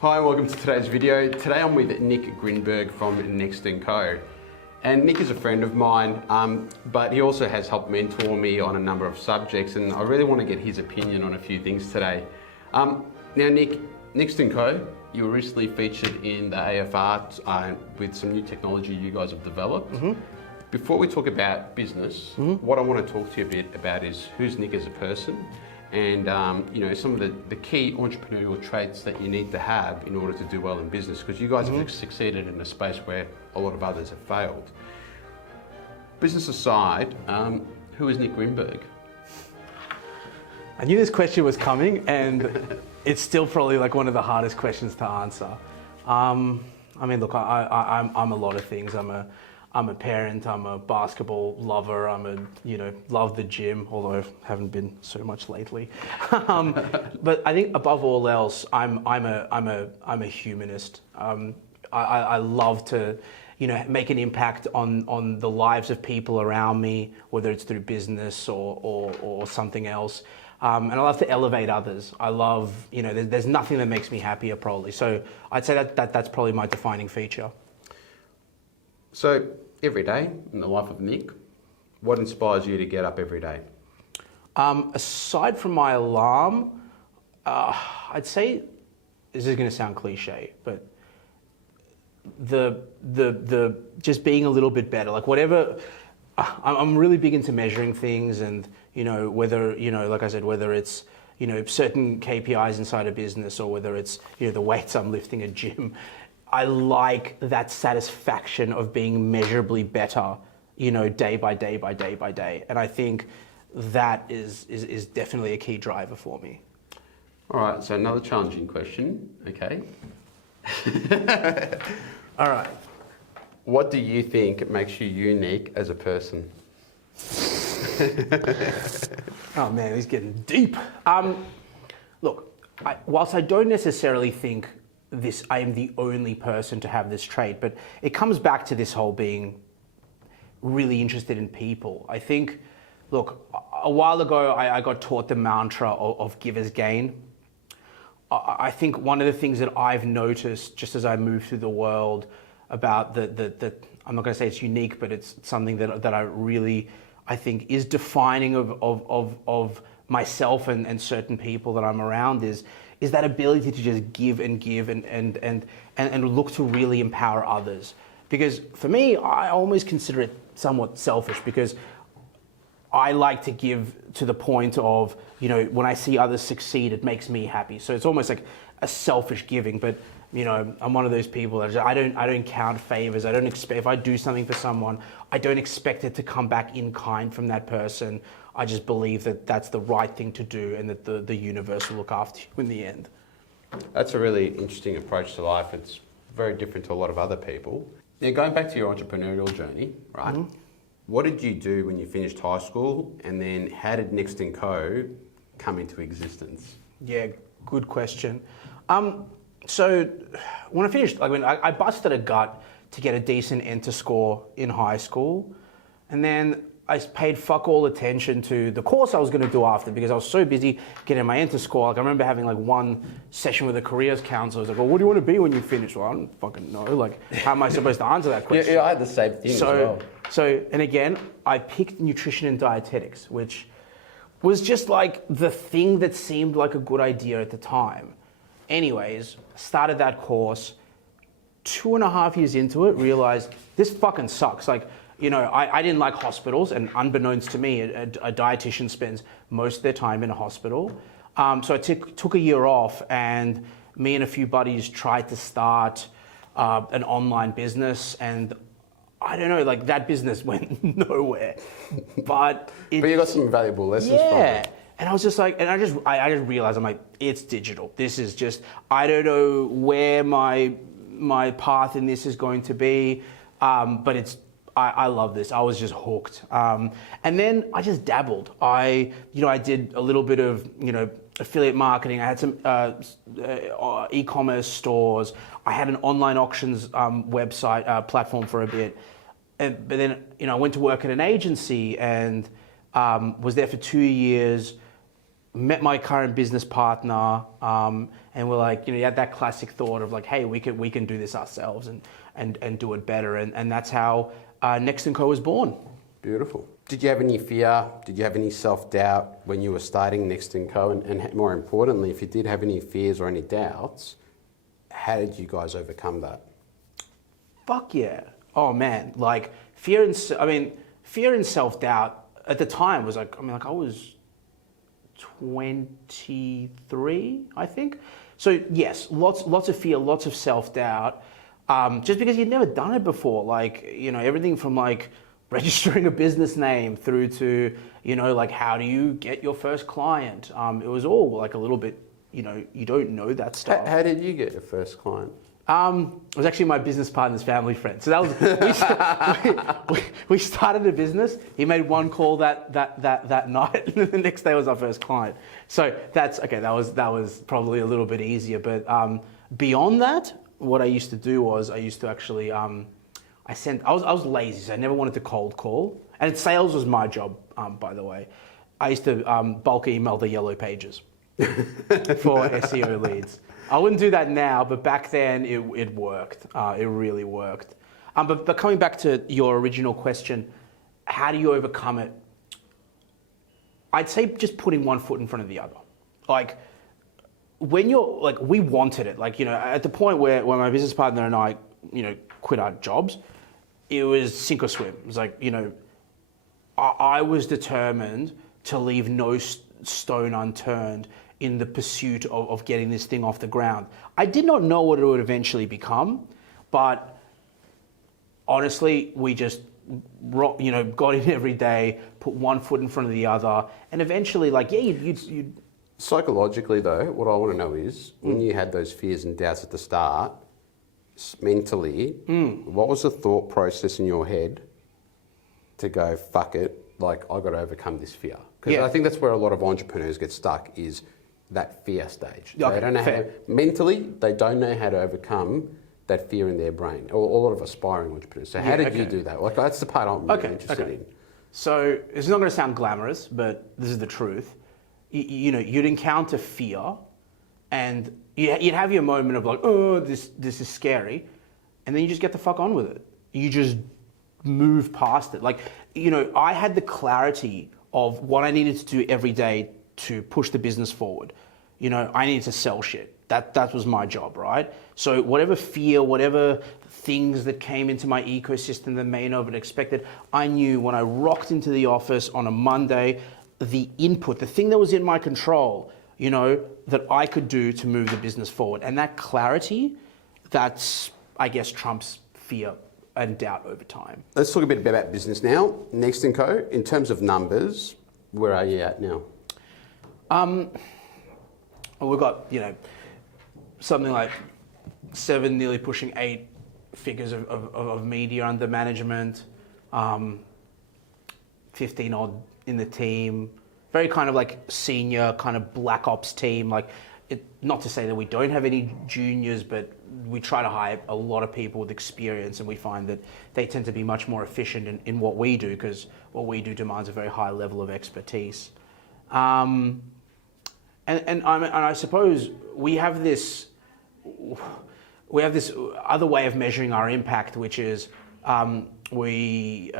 Hi, welcome to today's video. Today I'm with Nick Grinberg from Next & Co. And Nick is a friend of mine, but he also has helped mentor me on a number of subjects, and I really want to get his opinion on a few things today. Now Nick, Next & Co, you were recently featured in the AFR with some new technology you guys have developed. Before we talk about business, what I want to talk to you a bit about is who's Nick as a person, and some of the key entrepreneurial traits that you need to have in order to do well in business, because you guys have succeeded in a space where a lot of others have failed. Business aside, who is Nick Grinberg? I knew this question was coming, and it's still probably like one of the hardest questions to answer. I mean, look, I'm a lot of things. I'm a parent, I'm a basketball lover, love the gym, although I haven't been so much lately. But I think above all else, I'm a humanist. I love to, make an impact on the lives of people around me, whether it's through business or something else. And I love to elevate others. I love, there's nothing that makes me happier probably. So I'd say that's probably my defining feature. So every day in the life of Nick, what inspires you to get up every day? Aside from my alarm, I'd say, this is going to sound cliche, but the just being a little bit better, like whatever. I'm really big into measuring things, and whether like I said, whether it's certain KPIs inside a business, or whether it's the weights I'm lifting at gym. I like that satisfaction of being measurably better, day by day by day by day. And I think that is definitely a key driver for me. All right, so another challenging question, okay? All right. What do you think makes you unique as a person? Oh man, he's getting deep. Look, whilst I don't necessarily think I am the only person to have this trait, but it comes back to this whole being really interested in people. I think, look, a while ago I got taught the mantra of givers gain. I think one of the things that I've noticed just as I move through the world about I'm not going to say it's unique, but it's something that I really, I think is defining of myself and certain people that I'm around is that ability to just give and give and look to really empower others. Because for me, I almost consider it somewhat selfish, because I like to give to the point of, when I see others succeed, it makes me happy. So it's almost like a selfish giving, but I'm one of those people that I don't count favors. I don't expect, if I do something for someone, I don't expect it to come back in kind from that person. I just believe that that's the right thing to do, and that the universe will look after you in the end. That's a really interesting approach to life. It's very different to a lot of other people. Now, going back to your entrepreneurial journey, right? What did you do when you finished high school, and then how did Next & Co come into existence? Yeah, good question. So when I finished, I busted a gut to get a decent enter score in high school, and then I paid fuck all attention to the course I was going to do after, because I was so busy getting my enter score. Like I remember having one session with a careers counselor. I was like, well, what do you want to be when you finish? Well, I don't fucking know. Like, how am I supposed to answer that question? Yeah, I had the same thing as well. And again, I picked nutrition and dietetics, which was just like the thing that seemed like a good idea at the time. Anyways, started that course. 2.5 years into it, realized this fucking sucks. I didn't like hospitals, and unbeknownst to me, a dietitian spends most of their time in a hospital. So I took a year off, and me and a few buddies tried to start an online business, and I don't know, that business went nowhere. But you got some valuable lessons from it. And I was just like, and I just realized, I'm like, it's digital. This is just, I don't know where my path in this is going to be, but I love this. I was just hooked. And then I just dabbled. I did a little bit of, affiliate marketing. I had some e-commerce stores. I had an online auctions website platform for a bit. But then, I went to work at an agency and was there for 2 years. Met my current business partner, and and we're like, you had that classic thought of like, hey, we can do this ourselves and do it better, and that's how Next & Co was born. Beautiful. Did you have any fear? Did you have any self-doubt when you were starting Next & Co? And more importantly, if you did have any fears or any doubts, how did you guys overcome that? Fuck yeah. Oh man, like fear and self-doubt at the time was like, I was 23, I think. So yes, lots of fear, lots of self-doubt, just because you'd never done it before. Like, everything from like registering a business name through to, like how do you get your first client? It was all like a little bit, you don't know that stuff. How did you get your first client? It was actually my business partner's family friend. So that was we started a business. He made one call that night, and the next day was our first client. So that's okay. That was probably a little bit easier. But beyond that, what I used to do was I used to actually I was lazy, so I never wanted to cold call. And sales was my job, by the way. I used to bulk email the yellow pages for SEO leads. I wouldn't do that now, but back then it worked. It really worked. But coming back to your original question, how do you overcome it? I'd say just putting one foot in front of the other. Like when you're like, we wanted it. Like, at the point where my business partner and I, quit our jobs, it was sink or swim. It was like, I was determined to leave no stone unturned in the pursuit of getting this thing off the ground. I did not know what it would eventually become, but honestly, we just got in every day, put one foot in front of the other, and eventually, like, yeah, you'd Psychologically, though, what I want to know is, when you had those fears and doubts at the start, mentally, what was the thought process in your head to go, fuck it, like, I've got to overcome this fear? Because I think that's where a lot of entrepreneurs get stuck, is that fear stage. Okay, they don't know mentally, they don't know how to overcome that fear in their brain. Or a lot of aspiring entrepreneurs. So how did you do that? Like, that's the part I'm really interested in. So it's not going to sound glamorous, but this is the truth. You'd encounter fear, and you'd have your moment of like, oh, this is scary, and then you just get the fuck on with it. You just move past it. Like, I had the clarity of what I needed to do every day to push the business forward. I needed to sell shit. That was my job, right? So whatever fear, whatever things that came into my ecosystem that may not have been expected, I knew when I rocked into the office on a Monday, the input, the thing that was in my control, that I could do to move the business forward. And that clarity, that's, I guess, trumps fear and doubt over time. Let's talk a bit about business now. Next & Co, in terms of numbers, where are you at now? We've got, something like 7, nearly pushing 8 figures of media under management, 15 odd in the team, very kind of like senior kind of black ops team. Like, not to say that we don't have any juniors, but we try to hire a lot of people with experience, and we find that they tend to be much more efficient in what we do, because what we do demands a very high level of expertise. And I suppose we have this other way of measuring our impact, which is we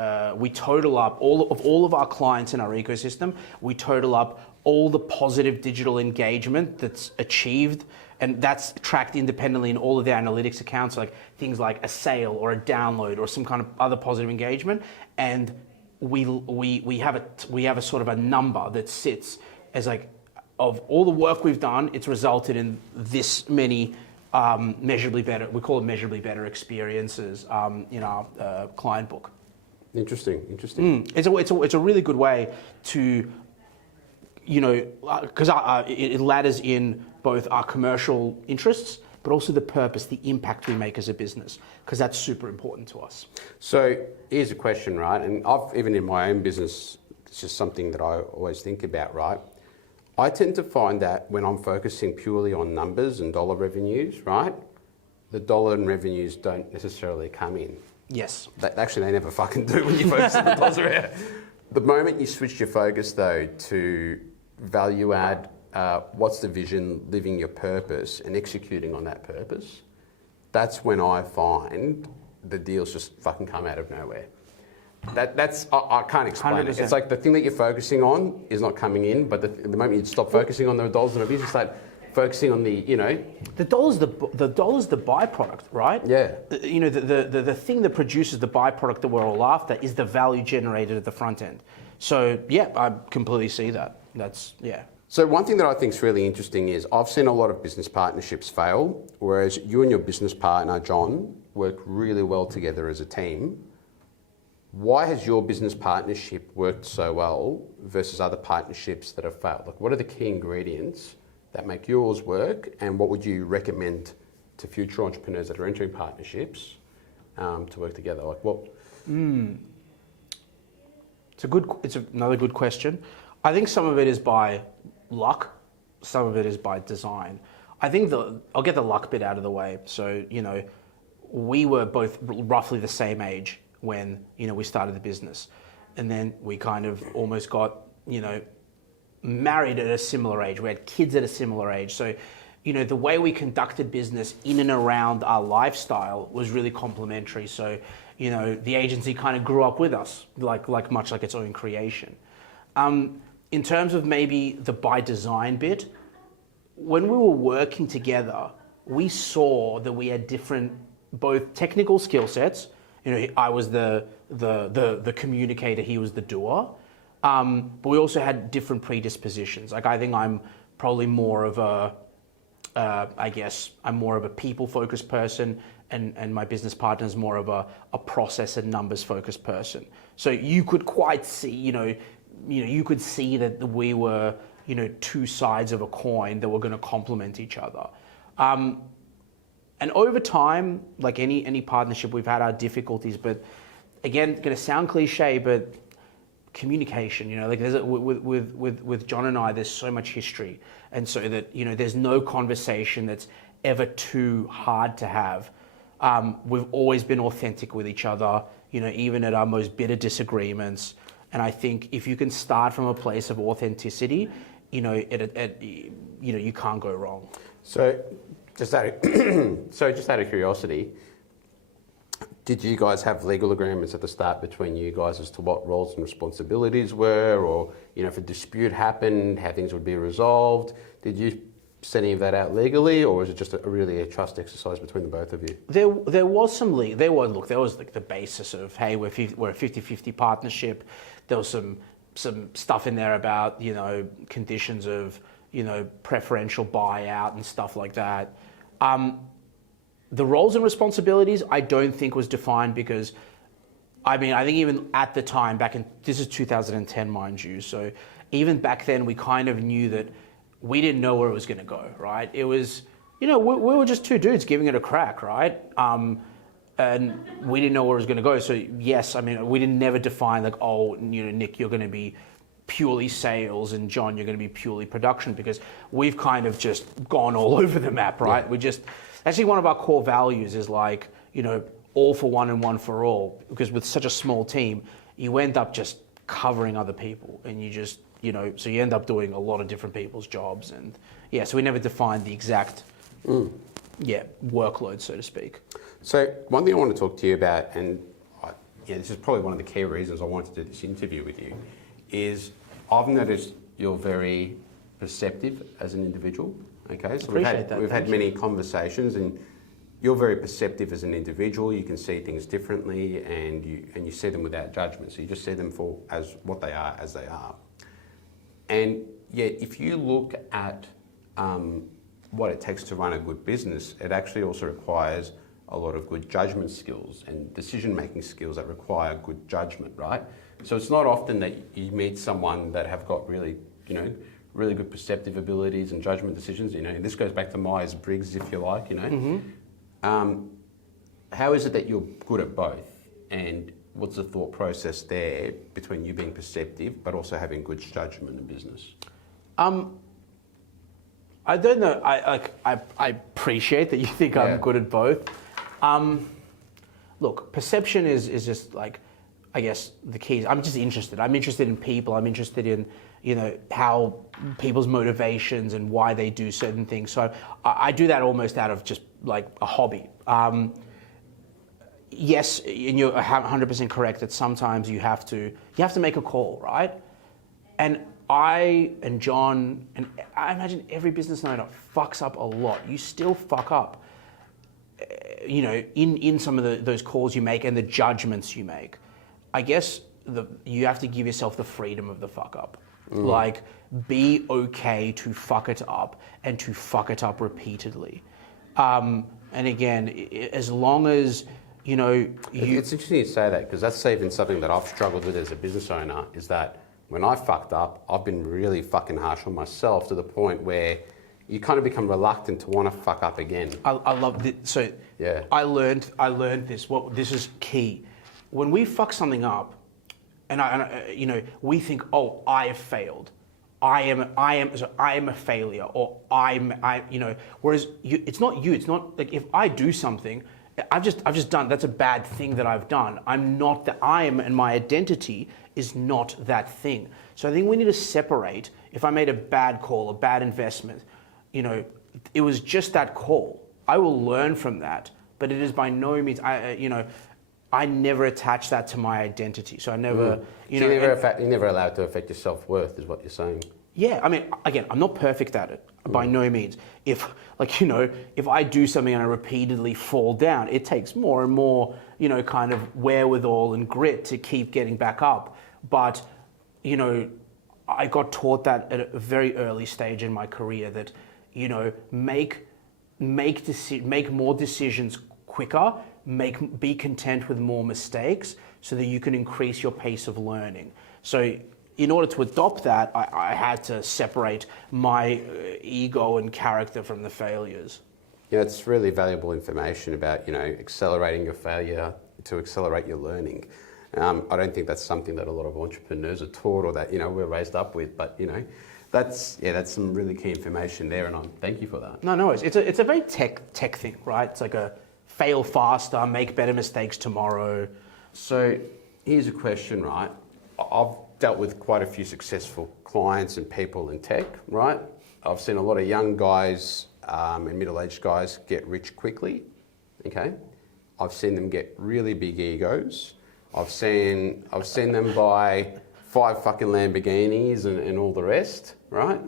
total up all of our clients in our ecosystem. We total up all the positive digital engagement that's achieved, and that's tracked independently in all of their analytics accounts, like things like a sale or a download or some kind of other positive engagement. And we have a sort of a number that sits as like, of all the work we've done, it's resulted in this many measurably better, we call it measurably better experiences in our client book. Interesting. It's a really good way to, because it ladders in both our commercial interests, but also the purpose, the impact we make as a business, because that's super important to us. So here's a question, right? And even in my own business, it's just something that I always think about, right? I tend to find that when I'm focusing purely on numbers and dollar revenues, right, the dollar and revenues don't necessarily come in. Yes. Actually, they never fucking do when you focus on the dollars. The moment you switch your focus, though, to value add what's the vision, living your purpose and executing on that purpose, that's when I find the deals just fucking come out of nowhere. I can't explain 100%. it. It's like the thing that you're focusing on is not coming in, but the moment you stop focusing on the dollars and the business, start focusing on the dollar's the byproduct, right? Yeah. The thing that produces the byproduct that we're all after is the value generated at the front end. So yeah, I completely see that. So one thing that I think is really interesting is I've seen a lot of business partnerships fail, whereas you and your business partner, John, work really well together as a team. Why has your business partnership worked so well versus other partnerships that have failed? Like, what are the key ingredients that make yours work, and what would you recommend to future entrepreneurs that are entering partnerships to work together? Like, what? It's another good question. I think some of it is by luck, some of it is by design. I think I'll get the luck bit out of the way. So, we were both roughly the same age when, we started the business. And then we kind of almost got, married at a similar age. We had kids at a similar age. So, the way we conducted business in and around our lifestyle was really complementary. So, the agency kind of grew up with us, like much like its own creation. In terms of maybe the by design bit, when we were working together, we saw that we had different, both technical skill sets. I was the communicator, he was the doer. But we also had different predispositions. Like, I think I'm probably more of I'm more of a people-focused person, and my business partner is more of a process and numbers-focused person. So you could quite see, you could see that we were, two sides of a coin that were going to complement each other. And over time, like any partnership, we've had our difficulties, but again, going to sound cliche, but communication, like with John and I, there's so much history. And so that, there's no conversation that's ever too hard to have. We've always been authentic with each other, even at our most bitter disagreements. And I think if you can start from a place of authenticity, you can't go wrong. So just out of curiosity, did you guys have legal agreements at the start between you guys as to what roles and responsibilities were, or if a dispute happened, how things would be resolved? Did you set any of that out legally, or was it just really a trust exercise between the both of you? There was some there was like the basis of, hey, we're a 50-50 partnership. There was some stuff in there about conditions of preferential buyout and stuff like that. The roles and responsibilities, I don't think was defined because, I think even at the time, this is 2010, mind you, so even back then we kind of knew that we didn't know where it was going to go, right? It was, we were just two dudes giving it a crack, right? And we didn't know where it was going to go. So yes, we didn't never define like, Nick, you're going to be purely sales, and John, you're going to be purely production, because we've kind of just gone all over the map, right? Yeah. Actually, one of our core values is like, all for one and one for all, because with such a small team, you end up just covering other people, and you just, so you end up doing a lot of different people's jobs. And yeah, so we never defined the exact, workload, so to speak. So one thing I want to talk to you about, and this is probably one of the key reasons I wanted to do this interview with you, is I've noticed you're very perceptive as an individual. Okay, so we've had many conversations, and you're very perceptive as an individual. You can see things differently, and you see them without judgment. So you just see them as what they are, as they are. And yet, if you look at what it takes to run a good business, it actually also requires a lot of good judgment skills and decision-making skills that require good judgment, right? So it's not often that you meet someone that have got really, really good perceptive abilities and judgment decisions. This goes back to Myers-Briggs, if you like. How is it that you're good at both, and what's the thought process there between you being perceptive but also having good judgment in business? I don't know. I appreciate that you think I'm good at both. Look, perception is just like, I guess the keys. I'm just interested. I'm interested in people. I'm interested in, how people's motivations and why they do certain things. So I do that almost out of just like a hobby. Yes, and you're 100% correct that sometimes you have to make a call, right? And I and John, and I imagine every business owner fucks up a lot. You still fuck up, in some of those calls you make and the judgments you make. I guess you have to give yourself the freedom of the fuck up. Like, be okay to fuck it up and to fuck it up repeatedly. And again, as long as, It's interesting you say that, because that's even something that I've struggled with as a business owner, is that when I fucked up, I've been really fucking harsh on myself to the point where you kind of become reluctant to want to fuck up again. I love this. So yeah. I learned this. This is key. When we fuck something up, and we think, oh, I have failed. I am a failure, or whereas it's not you. It's not like if I do something, I've just done. That's a bad thing that I've done. I'm not that. I am, and my identity is not that thing. So I think we need to separate. If I made a bad call, a bad investment, it was just that call. I will learn from that, but it is by no means. I never attach that to my identity. So I never, you're never allowed to affect your self-worth, is what you're saying. Yeah, I mean, again, I'm not perfect at it, by no means. If I do something and I repeatedly fall down, it takes more and more, kind of wherewithal and grit to keep getting back up. But, I got taught that at a very early stage in my career that, make more decisions quicker, be content with more mistakes so that you can increase your pace of learning. So in order to adopt that, I had to separate my ego and character from the failures. Yeah, it's really valuable information about, accelerating your failure to accelerate your learning. I don't think that's something that a lot of entrepreneurs are taught or that, we're raised up with, but, that's some really key information there, and thank you for that. No, it's a very tech thing, right? It's like a fail faster, make better mistakes tomorrow. So here's a question, right? I've dealt with quite a few successful clients and people in tech, right? I've seen a lot of young guys and middle-aged guys get rich quickly, okay? I've seen them get really big egos. I've seen them buy 5 fucking Lamborghinis and all the rest, right?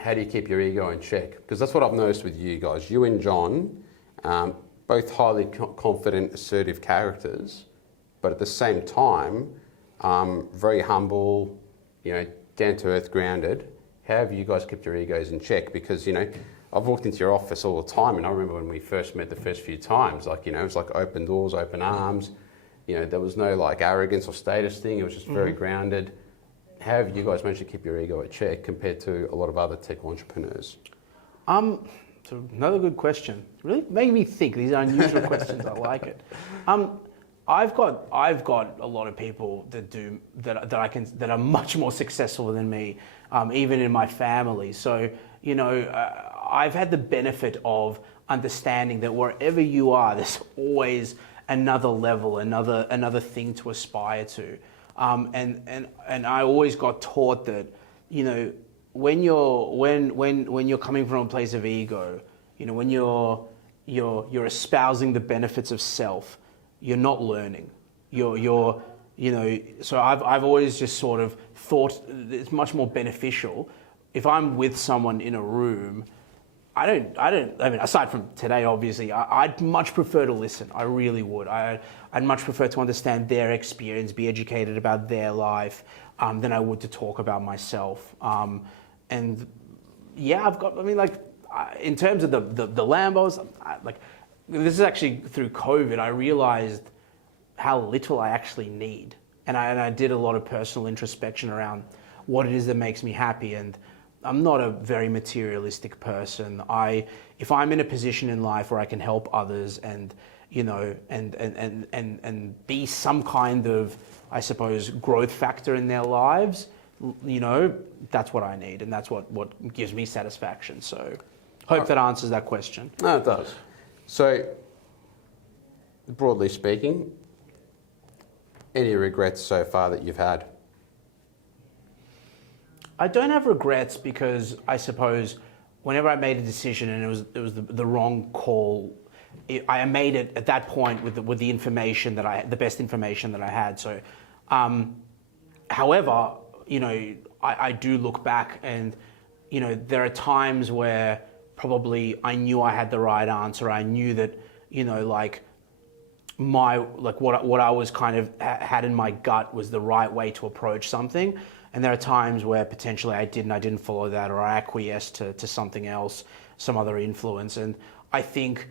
How do you keep your ego in check? Because that's what I've noticed with you guys. You and John, both highly confident, assertive characters, but at the same time, very humble, down to earth, grounded. How have you guys kept your egos in check? Because, I've walked into your office all the time, and I remember when we first met the first few times, it was like open doors, open arms. There was no like arrogance or status thing. It was just very grounded. How have you guys managed to keep your ego at check compared to a lot of other tech entrepreneurs? So another good question. Really made me think. These are unusual questions. I like it. I've got a lot of people that are much more successful than me, even in my family. So I've had the benefit of understanding that wherever you are, there's always another level, another thing to aspire to. And I always got taught that, when you're coming from a place of ego, when you're espousing the benefits of self, you're not learning. So I've always just sort of thought it's much more beneficial if I'm with someone in a room. I mean, aside from today, obviously, I'd much prefer to listen. I really would. I'd much prefer to understand their experience, be educated about their life, than I would to talk about myself. And yeah, in terms of the Lambos, this is actually through COVID, I realized how little I actually need. And I did a lot of personal introspection around what it is that makes me happy. And I'm not a very materialistic person. If I'm in a position in life where I can help others and be some kind of, I suppose, growth factor in their lives, that's what I need, and that's what gives me satisfaction. So, hope that answers that question. No, it does. So, broadly speaking, any regrets so far that you've had? I don't have regrets because I suppose whenever I made a decision and it was the wrong call, I made it at that point with the information the best information that I had. So, however, I do look back and, there are times where probably I knew I had the right answer. I knew that, what I was kind of had in my gut was the right way to approach something. And there are times where potentially I didn't follow that, or I acquiesced to something else, some other influence. And I think,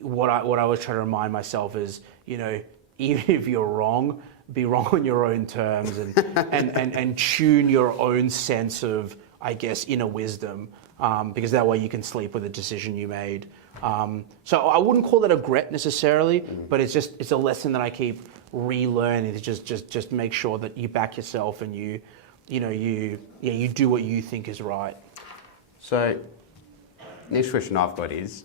what I was trying to remind myself is, even if you're wrong, be wrong on your own terms and tune your own sense of, I guess, inner wisdom, because that way you can sleep with the decision you made. So I wouldn't call that a regret necessarily, but it's a lesson that I keep relearning to just make sure that you back yourself and you do what you think is right. So, next question I've got is,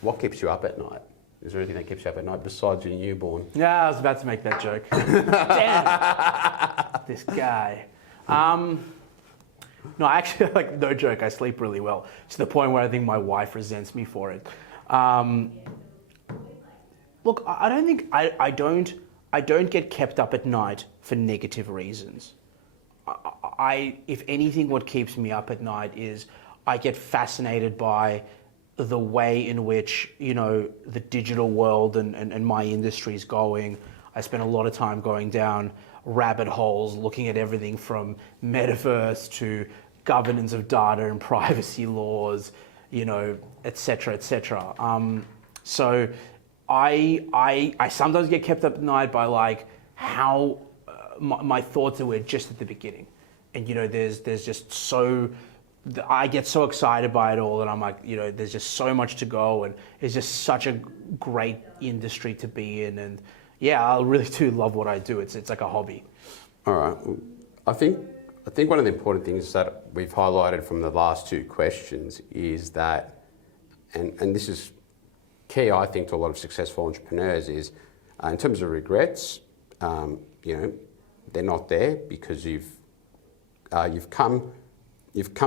what keeps you up at night? Is there anything that keeps you up at night besides your newborn? Yeah, I was about to make that joke. Damn, this guy. No, actually, no joke, I sleep really well, to the point where I think my wife resents me for it. Look, I don't get kept up at night for negative reasons. If anything, what keeps me up at night is I get fascinated by the way in which, the digital world and my industry is going. I spend a lot of time going down rabbit holes, looking at everything from metaverse to governance of data and privacy laws, et cetera, et cetera. So I sometimes get kept up at night by how my thoughts are just at the beginning. And, there's just I get so excited by it all, and I'm there's just so much to go, and it's just such a great industry to be in. And yeah, I really do love what I do. It's like a hobby. All right. I think one of the important things that we've highlighted from the last two questions is that, and this is key, I think, to a lot of successful entrepreneurs, is in terms of regrets, they're not there because you've come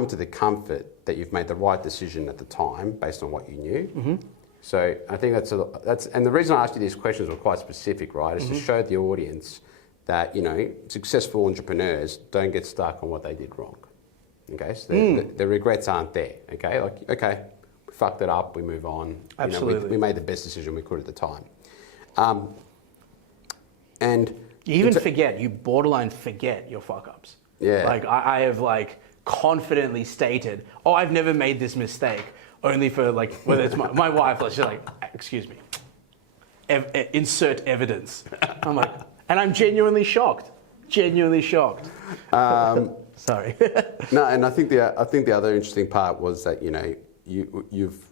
to the comfort that you've made the right decision at the time based on what you knew. Mm-hmm. So I think that's and the reason I asked you these questions were quite specific, right? Is to show the audience that successful entrepreneurs don't get stuck on what they did wrong. Okay, so the regrets aren't there. Okay, okay, we fucked it up, we move on. Absolutely, we made the best decision we could at the time. And you borderline forget your fuck ups. Yeah, I have confidently stated, oh, I've never made this mistake, only for whether it's my wife, she's excuse me, insert evidence. I'm and I'm genuinely shocked. Sorry. No, and I think the other interesting part was that you've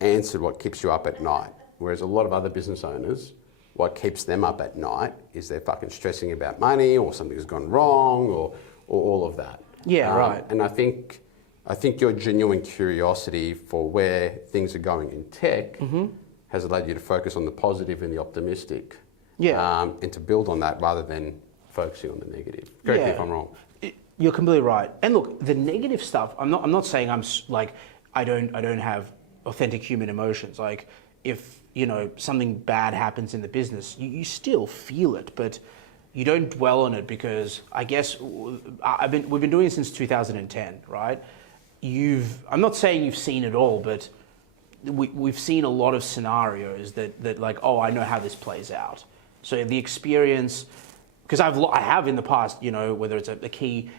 answered what keeps you up at night, whereas a lot of other business owners, what keeps them up at night is they're fucking stressing about money, or something's gone wrong, or all of that. Yeah, right. And I think your genuine curiosity for where things are going in tech has allowed you to focus on the positive and the optimistic. Yeah. And to build on that rather than focusing on the negative. Correct me if I'm wrong. You're completely right. And look, the negative stuff, I'm not saying I don't have authentic human emotions. If something bad happens in the business, you still feel it, but you don't dwell on it, because I guess we've been doing it since 2010, right? I'm not saying you've seen it all, but we've seen a lot of scenarios that oh, I know how this plays out. So the experience, because I have in the past, whether it's a key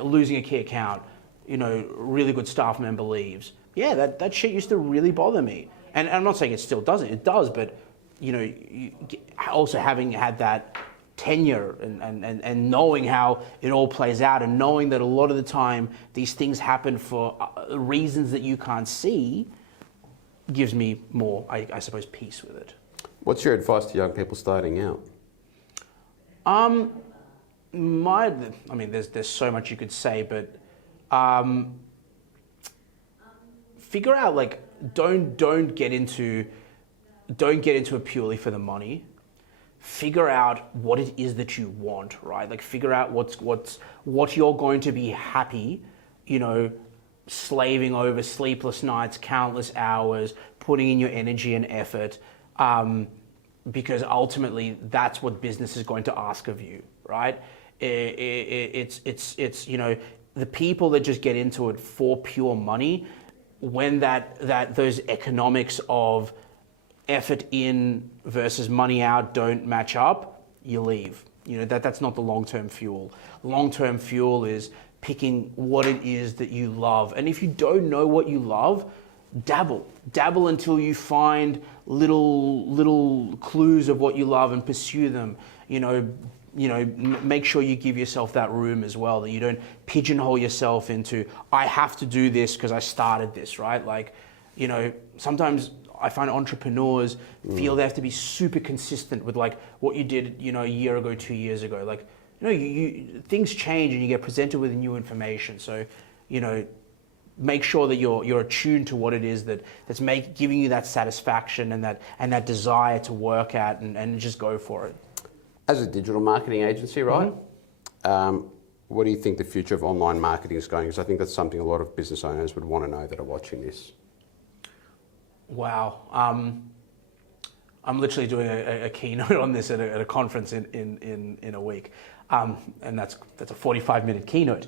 losing a key account, really good staff member leaves. Yeah, that shit used to really bother me. And I'm not saying it still doesn't. It does, but also having had that tenure and knowing how it all plays out, and knowing that a lot of the time these things happen for reasons that you can't see, gives me more, I suppose, peace with it. What's your advice to young people starting out? There's so much you could say, but figure out don't get into don't get into it purely for the money. Figure out what it is that you want, right? Like figure out what you're going to be happy, slaving over sleepless nights, countless hours, putting in your energy and effort, because ultimately that's what business is going to ask of you, right? It's the people that just get into it for pure money, when those economics of effort in versus money out don't match up, you leave. That's not the long-term fuel. Long-term fuel is picking what it is that you love. And if you don't know what you love, dabble until you find little clues of what you love and pursue them. Make sure you give yourself that room as well, that you don't pigeonhole yourself into, I have to do this because I started this, right? Like, sometimes I find entrepreneurs feel they have to be super consistent with like what you did, a year ago, 2 years ago. Like, things change and you get presented with new information. So, make sure that you're attuned to what it is that's giving you that satisfaction and that desire to work at and just go for it. As a digital marketing agency, right? What do you think the future of online marketing is going? Because I think that's something a lot of business owners would want to know that are watching this. Wow. I'm literally doing a keynote on this at a conference in a week. And that's a 45-minute keynote.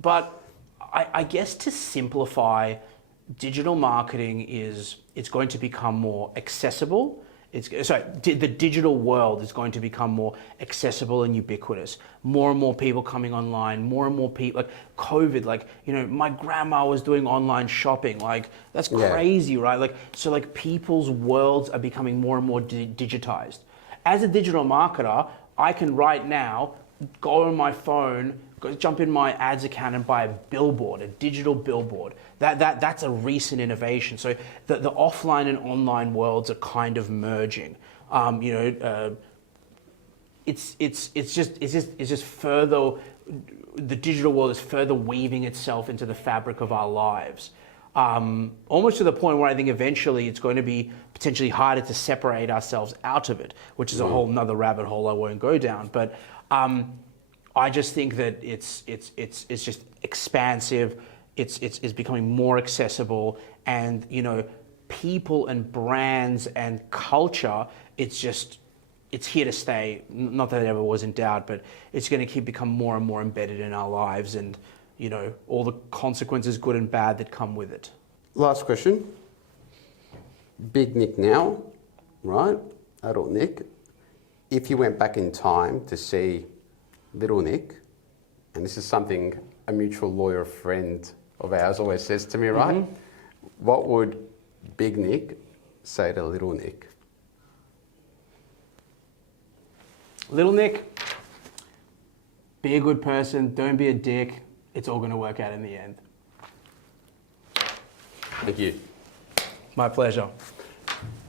But I guess to simplify, digital marketing it's going to become more accessible. The digital world is going to become more accessible and ubiquitous. More and more people coming online, more and more people, like COVID, my grandma was doing online shopping, that's crazy, right? People's worlds are becoming more and more digitized. As a digital marketer, I can right now go on my phone, jump in my ads account and buy a digital billboard. That's a recent innovation. So the offline and online worlds are kind of merging. It's just further. The digital world is further weaving itself into the fabric of our lives. Almost to the point where I think eventually it's going to be potentially harder to separate ourselves out of it, which is a whole nother rabbit hole I won't go down. But I just think that it's just expansive. It's becoming more accessible, and people and brands and culture. It's here to stay. Not that it ever was in doubt, but it's going to become more and more embedded in our lives, and all the consequences, good and bad, that come with it. Last question. Big Nick now, right? Adult Nick. If you went back in time to see little Nick, and this is something a mutual lawyer friend of ours always says to me, right? What would Big Nick say to little Nick? Little Nick, be a good person, don't be a dick. It's all going to work out in the end. Thank you. My pleasure.